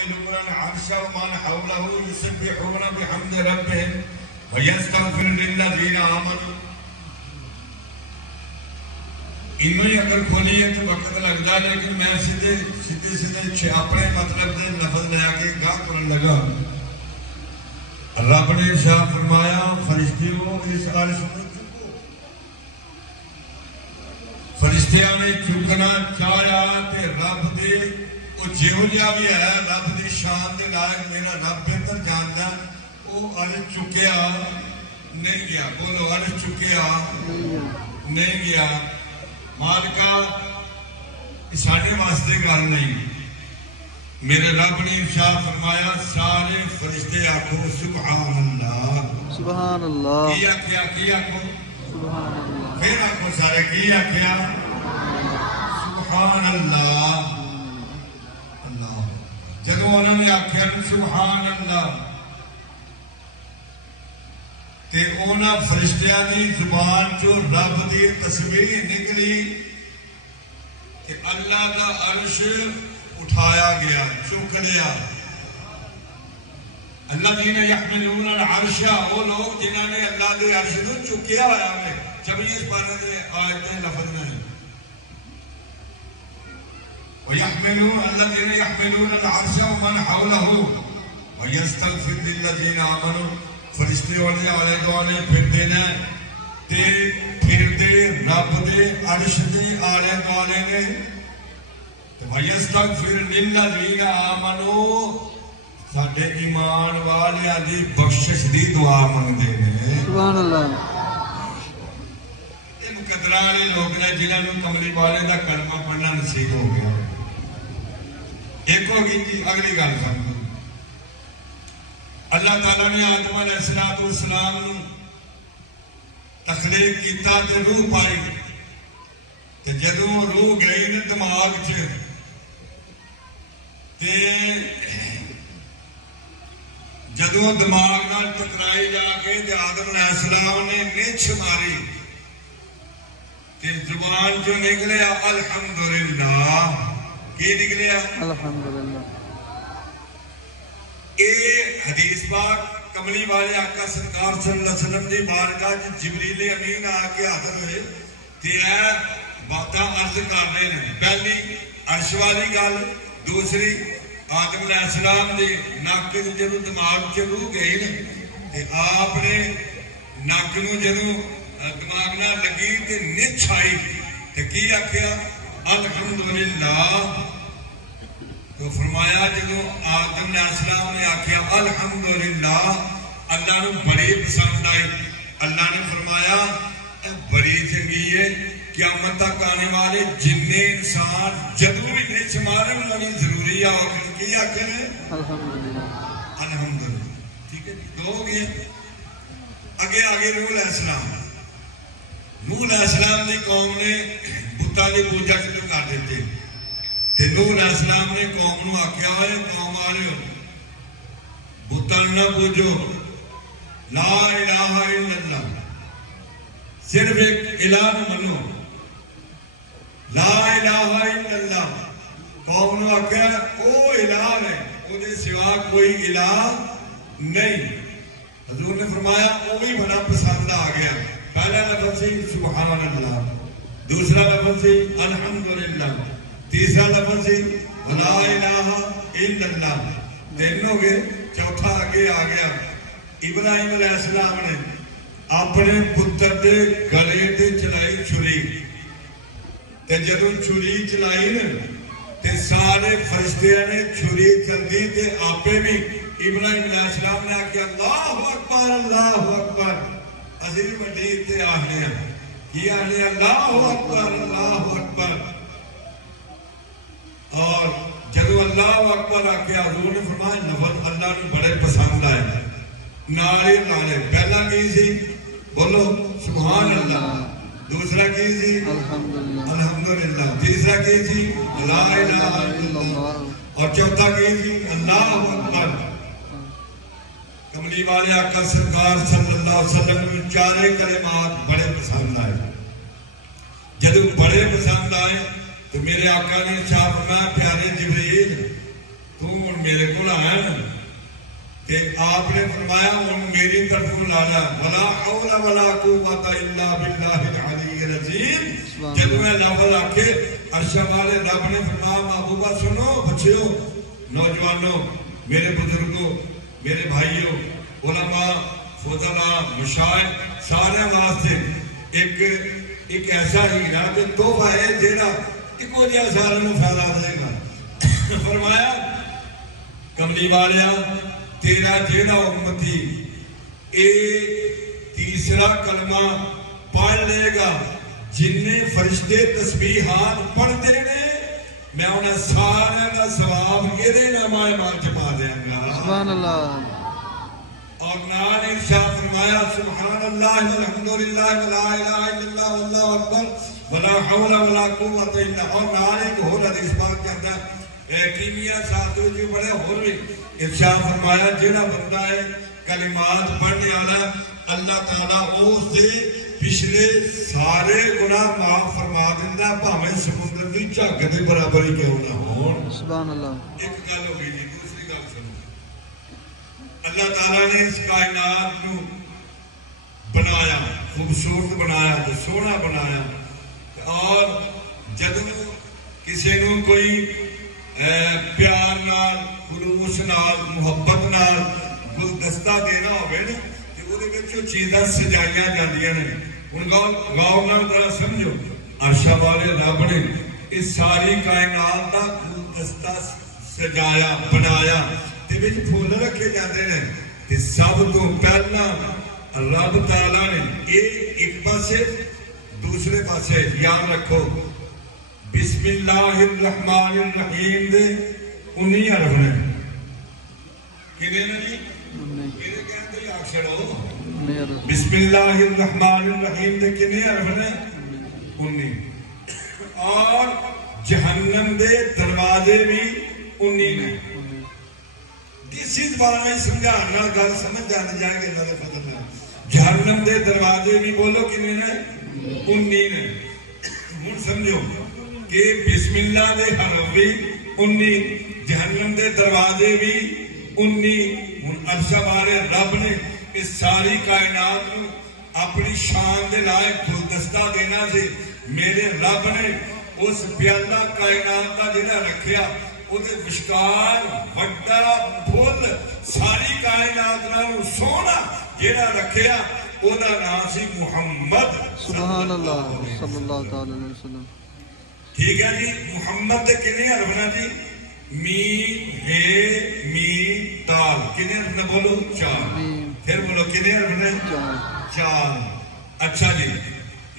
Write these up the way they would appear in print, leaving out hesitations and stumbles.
يحملون العرش ومن حوله يسبحون بحمد ربهم ويستغفر للذين آمنوا. انہوں ہی اگر کھولی ہے تو وقت لگ جائے، لیکن میں سیدھے اپنے مطلب دے لفظ لے آگے گاہ کرنے لگا. رب نے ارشاد فرمایا فرشتیوں اس عرش میں چکو. فرشتیاں نے چکنا چاہیا تے رب دے وہ جیہو جا بھی ہے رب دی شان دے لائق میرا رب بہتر جانتا وہ عرش چکیا نہیں گیا. بولو عرش چکیا نہیں گیا. مالکہ ساڑھے واسطے گل نہیں. میرے رب نے ارشاد فرمایا سارے فرشتے آکھو سبحان اللہ. سبحان اللہ. کی آکھو سبحان اللہ. پھر آکھو سارے کی آکھیا سبحان اللہ. اللہ جدو انہوں نے آکھیا سبحان اللہ تے اونا فرشتیاں دی زبان جو رب دی تسبیح نکلی کہ اللہ دا عرش اٹھایا گیا چک لیا. الذین یحملون العرش وہ لوگ جنہوں نے اللہ دے عرش کو چکیا ہوا ہے. 26 پارے دے آیتیں لفظ میں وَيَحْمِلُونَ الَّذِينَ يَحْمِلُونَ الْعَرْشَ وَمَنْ حَوْلَهُ وَيَسْتَغْفِرُ لِلَّذِينَ آمَنُوا. فرشتے والے آلے دوالے پھر دینا تے پھر دے رب دے عرش دے آلے دوالے نے وَيَسْتَغْفِرُ لِلَّذِينَ آمَنُوا ساڑھے ایمان والے آدھی بخشش دی دعا مانگ دے نے. سبحان اللہ. یہ مقدرہ والے لوگ نے جنہوں نے کملی والے دا کلمہ پڑھنا نصیب ہو گیا. ایک ہوگی کہ اگلی گل سمجھو. اللہ تعالیٰ نے آدم علیہ السلام نے تخلیق کیتا تے روح پائی تے جدوں روح گئی نے دماغ چ تے جدوں دماغ نال ٹکرائی جا کے تے آدم علیہ السلام نے نچھ ماری تے زبان جو نکلیا الحمدللہ. کی نکلیا الحمدللہ. حدیث پاک کملی والے آقا سرکار صلی اللہ علیہ وسلم دی بارگاہ جبریل امین آ کے حاضر ہوئے تے اے باتاں عرض کر رہے ہیں. پہلی عرش والی گل، دوسری آدم علیہ السلام دے نک نو جدوں دماغ چ روح گئی نا تے آپ نے نک نو جدوں دماغ نال لگی تے نچھ آئی تے کی آکھیا الحمدللہ. تو فرمایا جدو آدم علیہ السلام نے آکھیا الحمدللہ اللہ نے بڑی پسند آئی. اللہ نے فرمایا بڑی چنگی ہے قیامت تک آنے والے جننے انسان جدو بھی نچ مارے انہوں ضروری آخر کی آخر ہے الحمدللہ. ٹھیک ہے دو ہو گئے. آگے نوح علیہ السلام. نوح علیہ السلام دی قوم نے بتاں دی پوجا شروع کر دیتے. نوح علیہ السلام نے قوم نو آکھیا ہے قوم والے بتاں نہ پوجو لا الہ الا اللہ صرف ایک الہ نو منو لا الہ الا اللہ. قوم نو آکھیا او الہ ہے او دے سوا کوئی الہ نہیں. حضور نے فرمایا او بھی بڑا پسند آ گیا. پہلا لفظ سی سبحان اللہ، دوسرا لفظ سی الحمدللہ، تیسرا لفظ سی لا الہ الا اللہ. تین ہو گئے. چوتھا آگے آ گیا. ابراہیم علیہ السلام نے اپنے پتر دے گلے تے چلائی چھری تے جدوں چھری چلائی نا تے سارے فرشتیاں نے چھری چلدی تے آپے بھی ابراہیم علیہ السلام نے آکھیا اللہ اکبر اللہ اکبر. اسی وڈی تے آخنے ہیں کی آخنے اللہ اکبر اللہ اکبر. اور جدو اللہ اکبر آکھیا حضور نے فرمایا لفظ اللہ نے بڑے پسند آئے. نعرے لالے پہلا کی سی بولو سبحان اللہ، دوسرا کی سی الحمدللہ، تیسرا کی سی لا الہ الا اللہ اور چوتھا کی سی اللہ اکبر. کملی والے آقا سرکار صلی اللہ علیہ وسلم میں چارے کلمات بڑے پسند آئے. جدو بڑے پسند آئے تو میرے آقا نے فرمایا پیارے جبریل تو میرے کو آیا نا کہ آپ نے فرمایا میری طرف کو لالا ولا حول ولا قوت الا باللہ العلی العظیم. جب میں لفظ آکے عرش والے رب نے فرمایا محبوبہ سنو بچیو نوجوانوں میرے بزرگوں میرے بھائیوں علماء فضلاء مشائخ سارے واسطے ایک ایسا ہیرا جو تحفہ ہے جیڑا ایکو جہا سارے نوں پھیلا دے گا. فرمایا کملی والیا تیرا جیڑا امتی اے تیسرا کلمہ پڑھ لے گا جن نے فرشتے تسبیحات پڑھ دینے میں انہیں سارے کا ثواب یہ نامہ مال چپا دیں گا. سبحان اللہ. اور نال ارشاد فرمایا سبحان اللہ والحمدللہ ولا الہ الا اللہ واللہ اکبر ولا حول ولا قوت الا. اور نال ایک اور حدیث پاک کے اندر کیمیا ساتھیوں جی بڑے اور بھی ارشاد فرمایا جیڑا بندہ ہے کلمات پڑھنے والا اللہ تعالیٰ اس دے پچھلے سارے گناہ معاف فرما دینا بھاویں سمندر دی جھگ دے برابر ہی کیوں نہ ہون. سبحان اللہ. ایک گل ہو گئی جی. دوسری گل سنو اللہ تعالیٰ نے اس کائنات کو بنایا خوبصورت بنایا تو سونا بنایا اور جب کسی نو کوئی پیار نال خلوص نال محبت نال گلدستہ دینا ہوئے نا کہ وہ چیزاں سجائیاں جاندیاں نے. ان غور نال ذرا سمجھو عرش والے رب نے اس ساری کائنات کا گلدستہ سجایا بنایا تے وچ پھول رکھے جاندے نے تے سب تو پہلا رب تعالیٰ نے ایک پاسے دوسرے پاسے یاد رکھو بسم اللہ الرحمن الرحیم دے 19 حرف نے. کنے نے جی کنے کہتے ہیں اکثر ہو بسم اللہ الرحمن الرحیم دے کنے حرف نے 19. اور جہنم دے دروازے بھی 19 نے. کسی دوارا ہی سمجھانا گل سمجھ جانے جائے گا اللہ دے فضل میں. جہنم دے دروازے بھی بولو کنے نے 19 نے. ہن سمجھو کہ بسم اللہ دے حرف بھی 19 جہنم دے دروازے بھی 19. ہن عرش والے رب نے اس ساری کائنات کو اپنی شان دے لائق گلدستہ دینا سے میرے رب نے اس پیالہ کائنات کا جڑا رکھیا اودے وشکار وڈا پھول ساری کائنات نال سونا جڑا رکھیا اودا نام سی محمد. سبحان اللہ صلی اللہ تعالی علیہ وسلم. ٹھیک ہے جی. محمد دے کنے حرف نا جی میم ہے میم تال کنے حرف نا بولو 4. پھر بولو کنے حرف نا 4. اچھا جی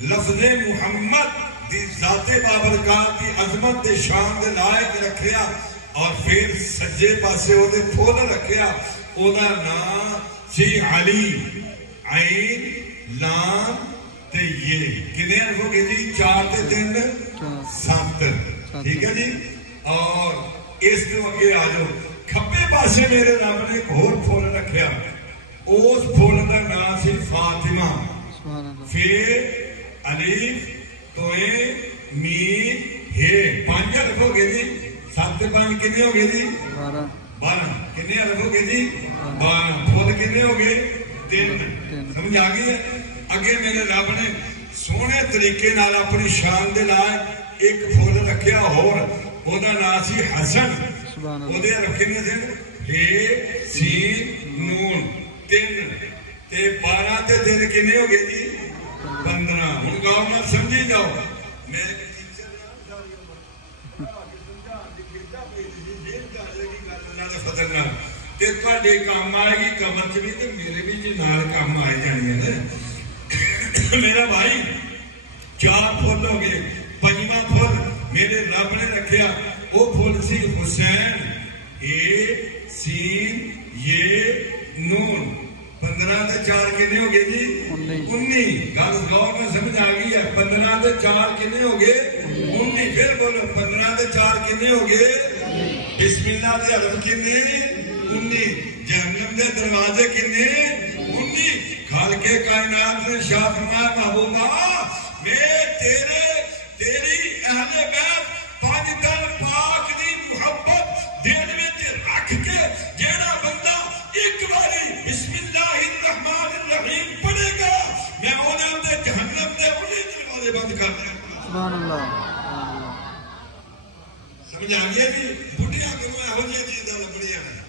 لفظ محمد دی ذات بابرکات دی عظمت دے شان دے لائق رکھیا اور پھر سجے پاسے وہ دے پھول رکھیا اودا نام سی علی عین لام تے یہ کنے حرف ہو گئے جی 4 تے 3 7. ٹھیک ہے جی. اور اس کو اگے آ جاؤ کھبے پاسے میرے رب نے ایک اور پھول رکھیا اس پھول کا نام سی فاطمہ. پھر الف توئے میم ہے 5 حرف ہو گئے جی. 7 تے 5 کنے ہو گئے جی 12. کنے حرف ہو گئے جی 12. پھول کنے ہو گئے 3. سمجھ آ گئی ہے. اگے میرے رب نے سونے طریقے نال اپنی شان دے لائے ایک پھول رکھیا اور اودا نام سی حسن. اودے رکھے نے سے ہے سین نون 3 تے 12 تے 3 کنے ہو گئے جی 15. ہن گاؤں نال سمجھی جاؤ میں تے کام آئے گی قبر چ بھی تے میرے بھی جی نال کام آئے جانے ہیں. میرا بھائی 4 پھول ہو گئے. 5واں پھول میرے رب نے رکھیا وہ پھول سی حسین اے سین یہ نون. 15 تے 4 کنے ہو گئے جی 19. گل غور میں سمجھ آ گئی ہے. 15 تے 4 کنے ہو گئے 19. پھر بولو 15 تے 4 کنے ہو گئے. بسم اللہ دے حرف کنے 19. جہنم دے دروازے کنے 19. خالق کائنات نے شاہ فرمایا محبوبہ میں تیری اہل بیت 5 دل پاک دی محبت دل وچ جیڑا بندہ ایک باری بسم اللہ الرحمن الرحیم پڑھے گا میں انہیں جہنم دے انہیں دروازے بند کر دیں گا. سبحان اللہ. سمجھ آ گیا جی؟ بڑھیا کرو ہو جی چیز بڑھیا ہے.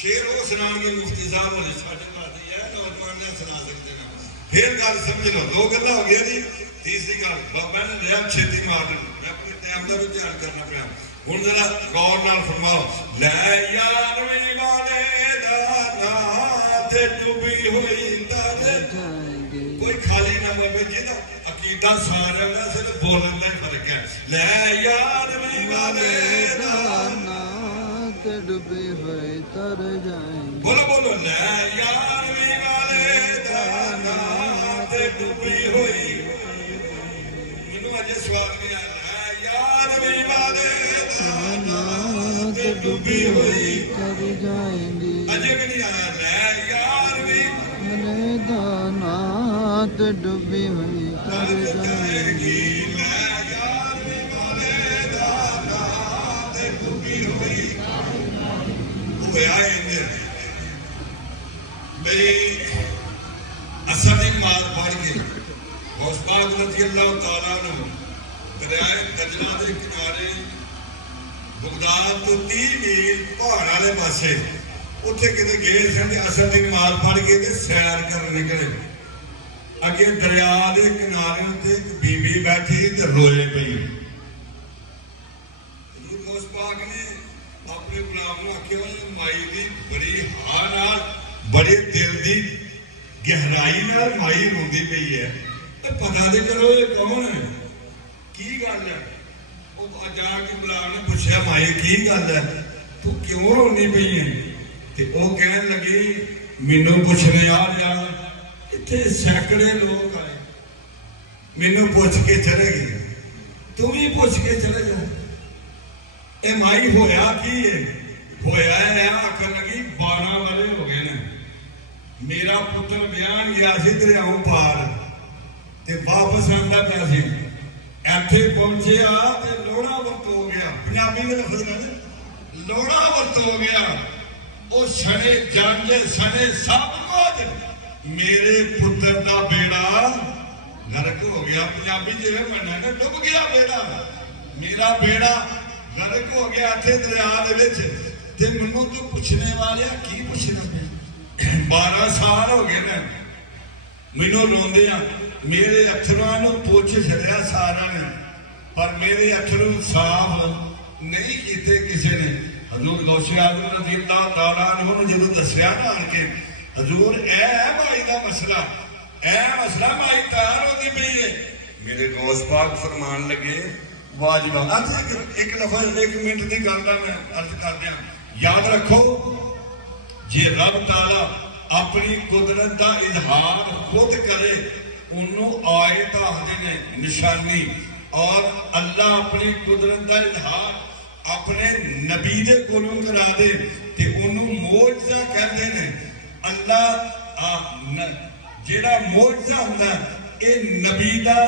شیر وہ سنان کے مفتی صاحب ہونے ساٹھے بات ہے نوجوان نے سنا سکتے ہیں. پھر گل سمجھ لو دو گلا ہو گیا جی. تیسری گل بابا نے لیا چھتی مار میں اپنے ٹائم کا بھی دھیان کرنا پڑا. ہوں ذرا غور نال فرماؤ. لے یارویں والے دا تے ڈوبی ہوئی تارے کوئی خالی نہ بابے جی دا عقیدہ سارے دا صرف بولن دا ہی فرق ہے. لے یارویں والے دا تے ڈوبے ہوئے تر جائیں گے. بولو بولو. لے یارویں والے دا تے ڈوبی ہوئی. مینوں اجے سوال نہیں آیا. لے یارویں والے ڈوبی ہوئی تر جائیں گے. اجے بھی نہیں آیا. لے یارویں والے دانات ڈوبی ہوئی تر جائیں گے. لے یارویں والے دانات ڈوبی ہوئی. ہویا ہے میری اسد مال پڑھ کے غوث پاک رضی اللہ تعالیٰ عنہ دریائے دجلہ کے کنارے بغداد تو 30 میل پہاڑ والے پاسے اتنے کتنے گئے سن. اسد مال پڑھ کے سیر کر نکلے. اگے دریا کے کنارے ایک بی بی بیٹھی تے روئے پئی. غوث پاک نے اپنے غلام آخیا مائی دی بڑی ہاں بڑے دل دی گہرائی نال مائی روندی پئی ہے. پتا دے کرو یہ کون ہے کی گل ہے. وہ جا کے غلام نے پوچھا مائی کی گل ہے تو کیوں رونی پئی ہے. تے وہ کہن لگی مینوں پوچھنے آ جا اتنے سینکڑے لوگ آئے مینوں پوچھ کے چلے گئے تم بھی پوچھ کے چلے جا. اے مائی ہویا کی ہے. ہویا ہے آخر لگی 12 والے ہو گئے نا. میرا پتر بیان گیا سی دریاؤں پار تے واپس آندا پیا سی. ایتھے پہنچیا تے لوڑا ورت ہو گیا. پنجابی میں لفظ ہے لوڑا ورت ہو گیا. وہ سڑے جانجے سڑے سب کچھ میرے پتر دا بیڑا غرق ہو گیا. پنجابی جی مننا ہے ڈب گیا بیڑا. میرا بیڑا غرق ہو گیا اتنے دریا دے وچ. تے منوں تو پوچھنے والے کی پوچھنا پیا. 12 سال ہو گئے نا مینوں روندیاں. میرے اتھراں نوں پوچھ چھڑیا سارا نے پر میرے اتھروں صاف نہیں کیتے کسی نے. حضور غوث اعظم رضی اللہ تعالیٰ عنہ نے جدوں دسیا نا آن کے حضور اے ہے مائی دا مسئلہ. اے مسئلہ مائی تیار ہوتی پئی ہے. میرے غوث پاک فرمان لگے واجب. ایک لفظ 1 منٹ کی گل کا میں عرض کر دیا. یاد رکھو جی رب تعالیٰ اپنی قدرت کا اظہار خود کرے انہوں آیت آخری نے نشانی. اور اللہ اپنی قدرت کا اظہار اپنے نبی دے کولوں کرا دے تے انہوں معجزہ کہتے ہیں. اللہ جیڑا معجزہ ہوتا ہے اے نبی دا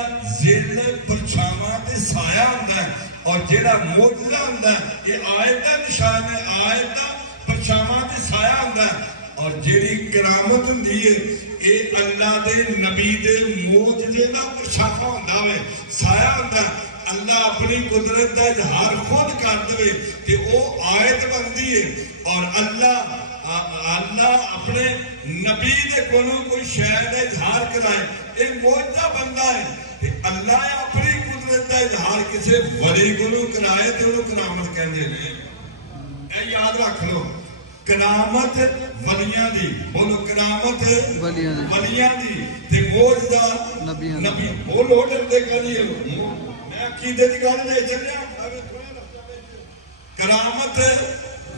ذل پرچھاواں تے سایہ ہوتا ہے. اور جیڑا معجزہ ہوتا ہے یہ آیت دا نشان ہے. آیت دا پرچھاواں تے سایہ ہوتا ہے. اور جیڑی کرامت ہوندی ہے اے اللہ دے نبی دے معجزے دا پرچھاواں ہوندا ہے سایہ ہوندا ہے. اللہ اپنی قدرت کا اظہار خود کر دے تے وہ آیت بنتی ہے. اور اللہ اپنے نبی دے کولوں کوئی شے دا اظہار کرائے یہ معجزہ بنتا ہے. تے اللہ اپنی قدرت کا اظہار کسی ولی کولوں کرائے تے انہوں کرامت کہندے نے. اے یاد رکھ لو کرامت ولیاں دی. بولو کرامت ولیاں دی تے معجزہ نبی. بولو ڈردے کدی عقیدے دی گل دے چلیا. کرامت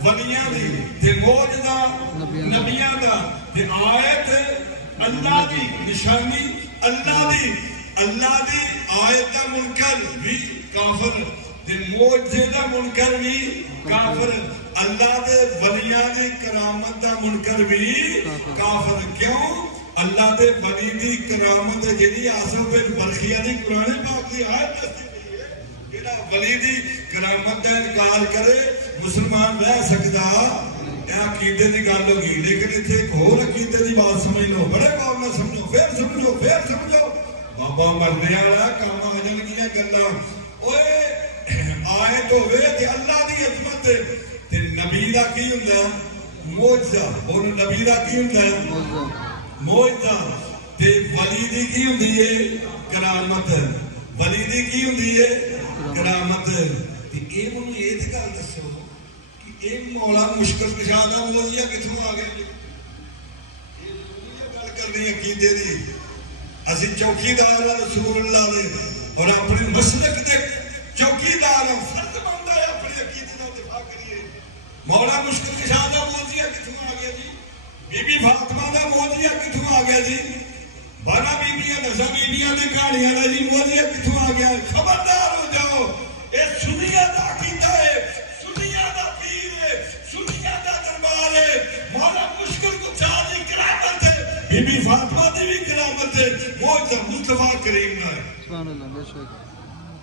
ولیاں دی تے معجزہ نبیاں دا تے آیت اللہ دی نشانی اللہ دی. اللہ دی آیت دا منکر بھی کافر تے معجزے دا منکر بھی کافر. اللہ دے ولیاں دی کرامت دا منکر بھی کافر. کیوں؟ اللہ دے ولی دی کرامت جہی آصف بن برخیہ دی قرآن پاک دی آیت دستی ولی دی کرامت کا انکار کرے مسلمان رہ سکتا. عقیدے کی گل ہوگی، لیکن اتنے ایک اور عقیدے کی بات سمجھ لو، بڑے غور نہ سمجھو، پھر سمجھو پھر سمجھو، بابا مردیا والا کام آ جان گیا گلا آئے تو ہوئے تے اللہ دی عظمت تے نبی دا کی ہوندا معجزہ، اور نبی دا کی ہوندا معجزہ تے ولی دی کی ہوندی ہے کرامت، ولی دی کی ہوندی ہے کرامت۔ تے اے منوں اے تے گل دسو کہ اے مولا مشکل کشا دا معجزہ کتھوں آ گیا؟ اے گل کرنی عقیدے دی، اسی چوکیدار رسول اللہ دے اور اپنے مسلک دے چوکیدار فرض بنتا ہے اپنے عقیدے کا دفاع کریے۔ مولا مشکل کشا دا معجزہ کتھوں آ گیا جی؟ بی بی فاطمہ دا معجزہ کتھوں آ گیا جی؟ 12 بیبیاں 10 بیبیاں دی کہانیاں دا جی معجزہ کتھوں آ گیا؟ خبردار ہو جاؤ، اے سنیاں دا عقیدہ ہے، سنیاں دا پیر ہے، سنیاں دا دربار ہے۔ مولا مشکل کشا دی کرامت ہے، بی بی فاطمہ دی بھی کرامت ہے، معجزہ مصطفیٰ کریم دا ہے۔ سبحان اللہ، بے شک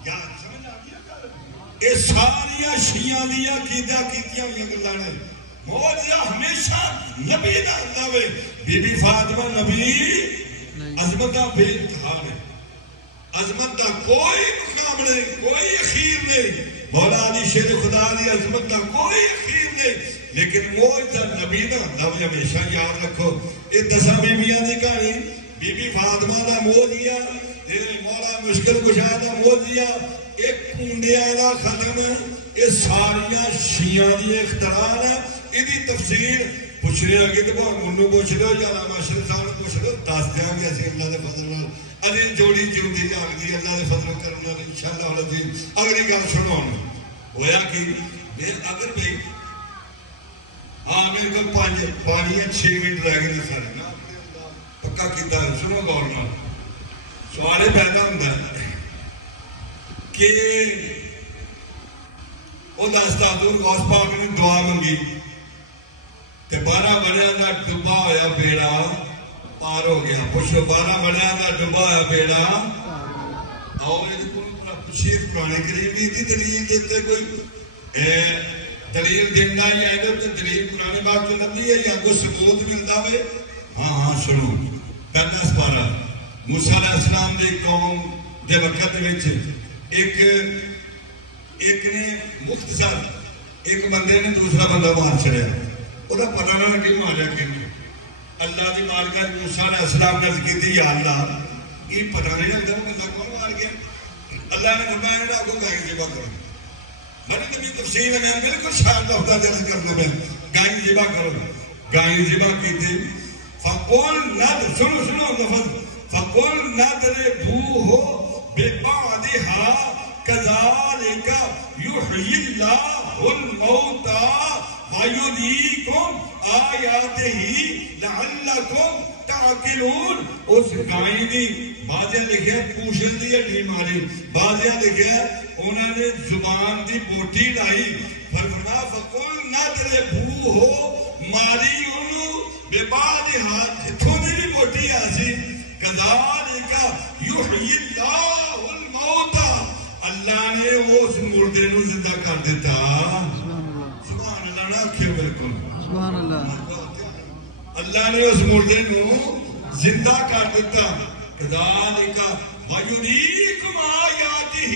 یار سمجھ آ گیا گل؟ یہ ساریا شیعہ دیا عقیدہ کیتیاں ہوئی گلاں نے۔ معجزہ ہمیشہ نبی دا ہوندا وے، بی بی فاطمہ نبی عظمت دا بے انتہا ہے، عظمت دا کوئی مقام نہیں، کوئی اخیر نہیں۔ مولا علی شیر خدا دی عظمت دا کوئی اخیر نہیں، لیکن معجزہ نبی دا ہوندا وے۔ ہمیشہ یاد رکھو یہ 10 بیبیاں دی کہانی، بی بی فاطمہ دا معجزہ، مولا مشکل کشا دا معجزہ، ایک کنڈیاں دا ختم، یہ ساریاں شیعہ دی اختراع ہے۔ یہ تفسیر پوچھنے لگے تو بہت منو پوچھ لو یا علامہ اشرف صاحب پوچھ لو، دس دیا گے اسی اللہ دے فضل نال۔ ارے جوڑی جیوندی جاگدی اللہ دے فضل کرم نال انشاءاللہ العزیز۔ اگلی گل سنو ہویا کہ اگر بھائی ہاں میرے کو 5 یا 6 منٹ رہ گئے سارے پکا کیتا ہے، سنو غور نال۔ سوال پیدا ہوتا ہے کہ وہ دستا حضور غوث پاک نے دعا منگی تے 12 بڑیاں دا ڈبا ہویا بیڑا پار ہو گیا۔ پوچھو 12 بڑیاں دا ڈبا ہویا بیڑا آؤ میرے کو پوچھیے قرآن کریم دی دلیل دیتے کوئی دلیل دینا ہی ہے تو دلیل قرآن پاک تو لبھی ہے یا کوئی ثبوت ملتا ہے؟ ہاں سنو پہلا سپارہ موسیٰ علیہ السلام دی قوم دے وقت وچ ایک نے مختصر ایک بندے نے دوسرا بندہ مار چڑیا، وہ پتہ نہ لگے ماریا کہ اللہ دی بارگاہ موسیٰ علیہ السلام نے ذکر کی یا اللہ یہ پتہ نہیں لگتا وہ بندہ کون مار گیا۔ اللہ نے فرمایا نہ کو گائے ذبح کرو۔ میں نے کبھی تفسیر میں بالکل شاید ہوتا جیسا کرنا میں گائے ذبح کرو، گائے ذبح کی تھی۔ فقول ناد سنو سنو لفظ فقل نضربوه ببعضها كذلك يحيي الله الموتى ويريكم آياته لعلكم تعقلون۔ اس گائیں دی بعضیاں لکھیا پوچھن دی ہڈی ماری، بعضیاں لکھیا انہوں نے زبان دی بوٹی لائی۔ فرمایا فقل نضربوه ماری انہوں ببعضها جتھوں دی بھی بوٹی آسی کذالک یحیی اللہ الموتى، اللہ نے اس مردے نو زندہ کر دیتا۔ سبحان اللہ نہ آکھیو بالکل سبحان اللہ، اللہ نے اس مردے نو زندہ کر دیتا۔ کذالک ویریکم آیاتہ،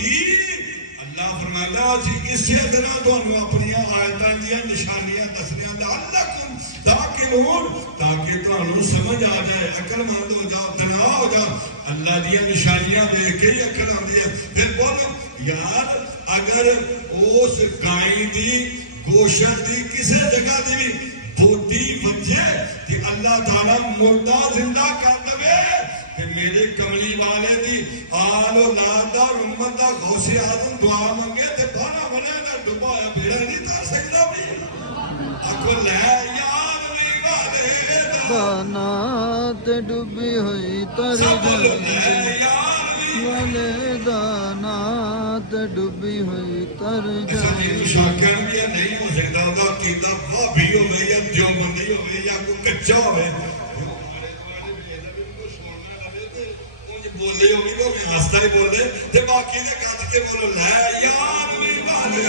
اللہ فرمایا اسی اسی طرح تانوں اپنی آیتاں دی نشانیاں دسنے لعلکم تعقلون، تاکہ تانوں سمجھ آ جائے، عقل مند ہو جاؤ، دنا ہو جاؤ۔ اللہ دی نشانیاں دیکھ کے ہی عقل آندی ہے۔ پھر بولو یار اگر اس گائیں دی گوشت دی کسی جگہ دی بھی بوٹی بچے کہ اللہ تعالیٰ مردہ زندہ کر دے کہ میرے کملی والے دی آل و لادا امت دا غوث اعظم دعا منگے تے بانا بنے دا ڈبایا بھیڑا نہیں تار سکتا بھی۔ اکل ہے یار نہیں والے دانات ڈوبی ہوئی تر جائیں گی، والے دانات ڈوبی ہوئی تر جائیں گی۔ شاکر بھی نہیں ہو سکتا ہوگا قیدہ بابی ہوئے یا دیوبندی ہوئے یا کوئی کچا ہوئے بولے ہوگی تو میں آستہ ہی بولے تے باقی دے کٹ کے بولو لے یار وی والے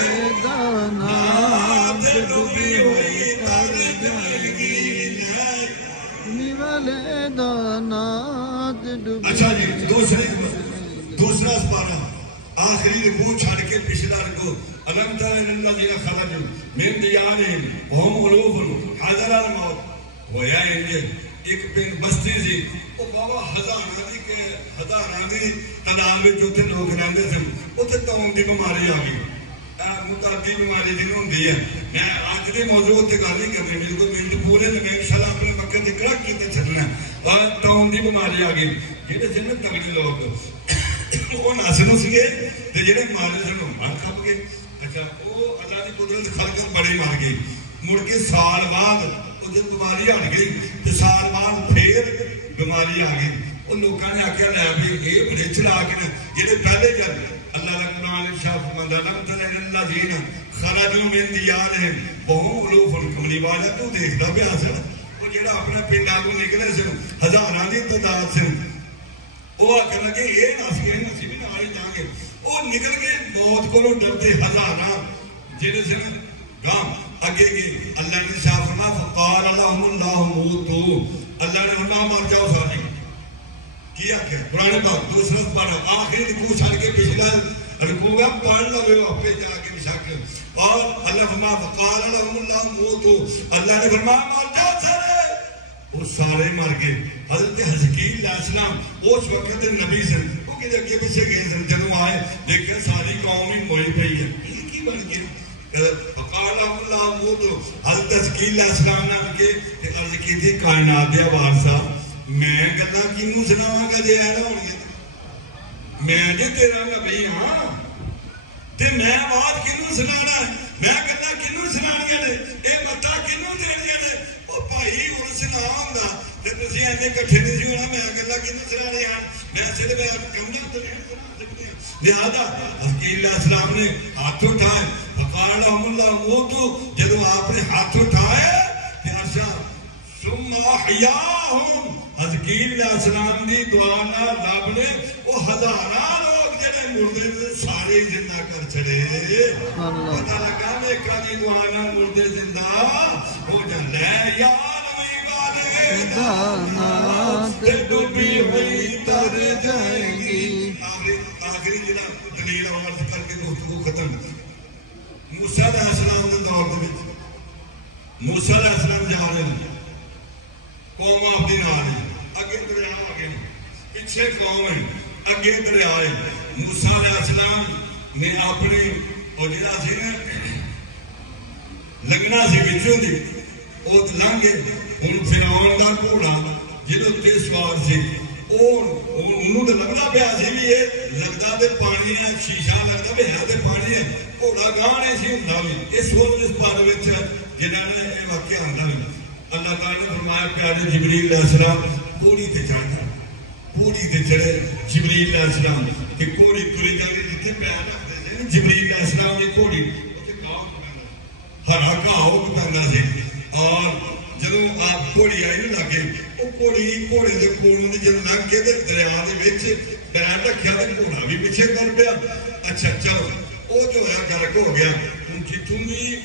دانات ڈوبی ہوئی تر جائے گی والے دانات ڈوبی. اچھا جی دوسرا سپارہ آخری رکوع چھڑ کے پچھلا رکوع الم تر الی الذین خرجوا من دیارہم وهم الوف حذر الموت. ہویا انجے ایک پنڈ بستی سی وہ بابا ہزاراں دی تعداد وچ اوتھے لوگ رہندے سن. اوتھے تون دی بیماری آ گئی متعدی بیماری جنوں ہوندی ہے. میں اج دے موضوع تے گل نہیں کرنی میرے کو منٹ پورے تے میں انشاءاللہ اپنے وقت تے کڑک کیتے چھڈنا. اور تون دی بیماری آ گئی جڑے سن تگڑے لوگ وہ نس نس گئے تے جڑے مارے سن مار کھپ گئے. اچھا وہ اللہ دی قدرت خلق بڑے مار گئے. مڑ کے سال بعد وہ جب بیماری ہٹ گئی تو سال بعد پھر بیماری آ گئی. وہ لوگوں نے آخیا لے بھی یہ بڑے چلاک نے جہاں پہلے جب اللہ کا قرآن ارشاد فرماتا الم تر الی الذین خرجوا من دیارہم وهم الوف. کملی والا تو دیکھدا پیا سن وہ جڑا اپنا پنڈاں تو نکلے سن ہزاراں دی تعداد سن. وہ آخر لگے یہ نس گئے اسی بھی نال جا کے وہ نکل گئے موت کو ڈرتے ہزاراں جڑے سن گاں اگے گئے. اللہ نے ارشاد فرمایا فقال لهم اللہ موتوا. اللہ نے فرمایا مر جاؤ سارے. کیا کیا قرآن پاک دوسرا پڑھا آخری رکوع چھڑ کے پچھلا رکوع کا پڑھ لو اپنے جا کے بشاک. اور اللہ فرمایا فقال لهم اللہ موتوا. اللہ نے فرمایا مر جاؤ سارے. وہ سارے مر گئے. حضرت حزقیل علیہ السلام اس وقت نبی سن وہ کدھر اگے پیچھے گئے سن. جدوں آئے دیکھا ساری قوم ہی موئی پئی ہے یہ کی بن گیا. فقال اللہ موتوا. حضرت حزقیل علیہ السلام نے آ کے عرض کی تھی کائنات دے وارثا میں گلاں کینوں سناواں گا جے اینا ہون گے. میں جے تیرا نبی ہاں تے میں آواز کینوں سنانا میں گلاں کینوں سنانیاں نے اے متا کینوں دینیاں نے. او بھائی ہن سنا ہوندا تے تسی اینے اکٹھے نہیں سی ہونا. میں گلاں کینوں سنانیاں میں صرف کمیاں تے نہیں سنا سکدے. لہذا حزقیل علیہ السلام نے ہاتھ اٹھائے فقال لهم اللہ موتوا. جدوں آپ نے ہاتھ اٹھائے تے ایسا ثم احیاہم. حزقیل علیہ السلام دی دعا نال رب نے وہ ہزاراں لوگ جڑے مردے تھے سارے زندہ کر چھڑے. پتہ لگا نیکاں دی دعا نال مردے زندہ ہو جاندے. یا نبی والے دانات ڈوبی ہوئی تر جائے گی. آخری جنہ دلیل عرض کر کے گفتگو ختم. موسیٰ علیہ السلام دے دور دے وچ موسیٰ علیہ السلام جا رہے ہیں قوم اپنی نال اگے دریا آگے پیچھے قوم ہے اگے دریا ہے. موسیٰ علیہ السلام نے اپنی وہ جڑا سی نا لگنا سی وچوں دی وہ لنگ گئے. ہن فرعون دا گھوڑا جدوں تے سوار سی انہوں نے لگنا پیا سی بھی یہ لگتا تے پانی ہے شیشہ لگتا بھی ہے تے پانی ہے. گھوڑا گاہ نہیں سی ہوندا بھی. اس وقت اس بارے وچ جنہاں نے یہ واقعہ آندا بھی اللہ تعالیٰ نے فرمایا پیارے جبریل علیہ السلام گھوڑی تے چڑھا گھوڑی تے چڑھے جبریل علیہ السلام کہ گھوڑی تری جاندی جتھے پیر رکھدے سی جبریل علیہ السلام دی گھوڑی اوتھے گاہ ہرا گاہ پیندا سی. اور جدوں آپ گھوڑی آئی نہ لگے وہ گھوڑی گھوڑے دے کولوں دی جدوں لنگ کے تے دریا دے وچ پیر رکھیا تے گھوڑا بھی پیچھے کر پیا. اچھا چلو وہ جو ہے غرق ہو گیا. جتوں بھی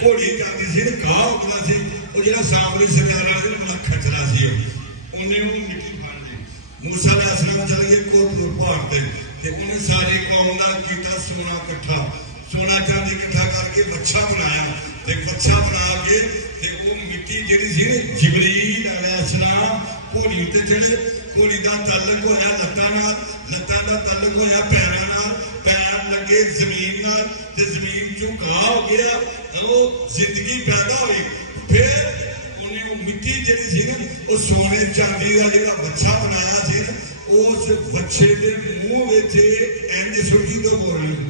گھوڑی جاتی سی گاہ اگنا سی وہ جہاں سامنے سرکار بڑا کچرا سی انہیں مٹی پھاڑ دی. موسیٰ علیہ السلام چل گئے کوٹور پہاڑ تے انہیں ساری قوم دا کیتا سونا کٹھا سونا چاندی کٹھا کر کے بچہ بنایا. بچہ بنا کے وہ مٹی جہی سی جبریل علیہ السلام گھوڑی تے چڑھے. گھوڑی دا تعلق ہویا لتاں نال لتاں دا تعلق ہویا پیراں نال پیر لگے زمین نال تے زمین چوں گاہ ہو گیا وہ زندگی پیدا ہوئی. پھر انہیں وہ مٹی جہی سی نا وہ سونے چاندی کا جڑا بچہ بنایا سی نا اس بچے کے منہ وچ انج سٹی تو بولنی.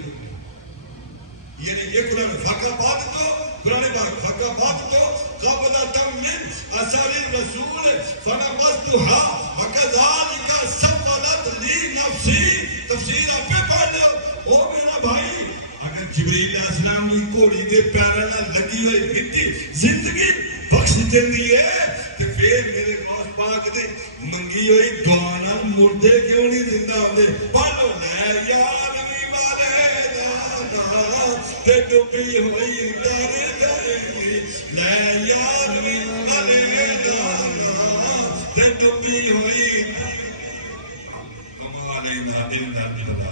یعنی یہ قرآن فقہ بات تو قرآن پاک فقہ بات تو قبلۃ من اثر الرسول فنبذتها وكذلك سولت لي نفسي. تفسیر آپ پڑھ لو. او میرا بھائی اگر جبریل علیہ السلام کی گھوڑی کے پیراں نال لگی ہوئی مٹی زندگی بخش دیندی ہے تے پھر میرے غوث پاک نے منگی ہوئی دعا نال مردے کیوں نہیں زندہ ہوندے پڑھو لے یار نبی والے دانا تے ڈوبی ہوئی تارے دے لے یار نبی والے دانا تے ڈوبی ہوئی کمالینا الا اللہ